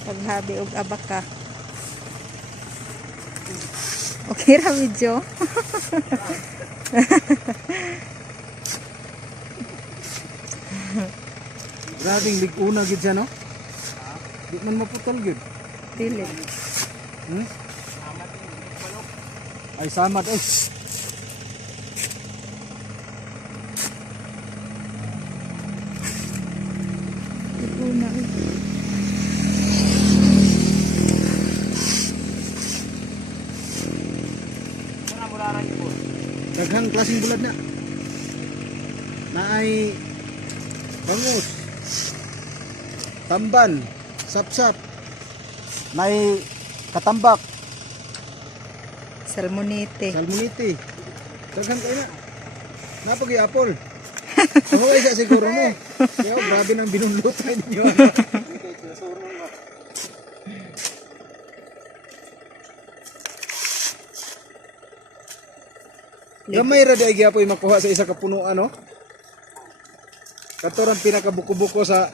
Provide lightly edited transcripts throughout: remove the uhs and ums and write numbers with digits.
Paghabi og abaka. Okay ra video. Grabing liguna gid siya no? Di man maputol gid. Dili. Hmm? Ay samad ay. Una. Daghang klaseng bulad na. Naay bangus, tamban, sapsap, may katambak, Salmonite. salmonite. Daghang kayo na. Napagi apple. Ako isa siguro mo. Kaya grabe nang binunlutan ninyo. Gamay ra di gyapon makuha sa isa ka punuan no. Kato rang pinakabuko-buko sa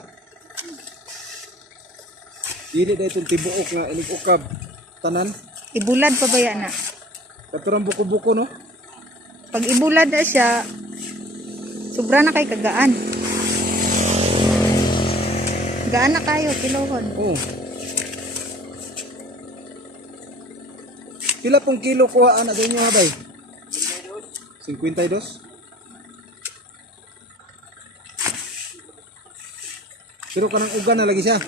dili da itong tibuok nga inig-ukab tanan. Ibulad pa ba yan na? Kato rang buko-buko no. Pag ibulad na siya, sobra na kay kagaan. Gaan na kayo, kilohon. Oh. Pila pong kilo kuha ana sa inyo habay? 52. Pero kanang ugan na lagi siya.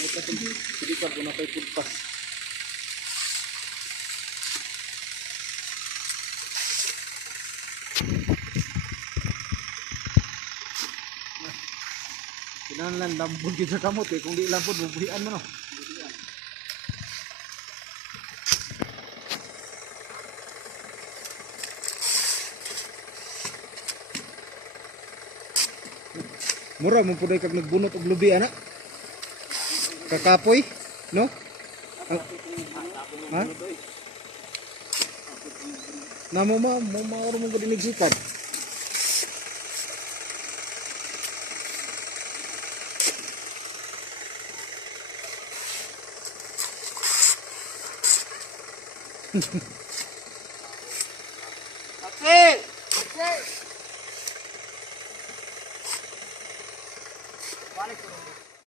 May patong sidikan kung napay pulpas. Kinahanglan lambod gyud sa kamot eh. Kung di lambod bubuhian mo no. Mura mo puday kag nagbunot og lubi ana. Kakapoy, no? Ha? Namo mo oro mo gud inigsikan. Okay. Okay. Balik ko.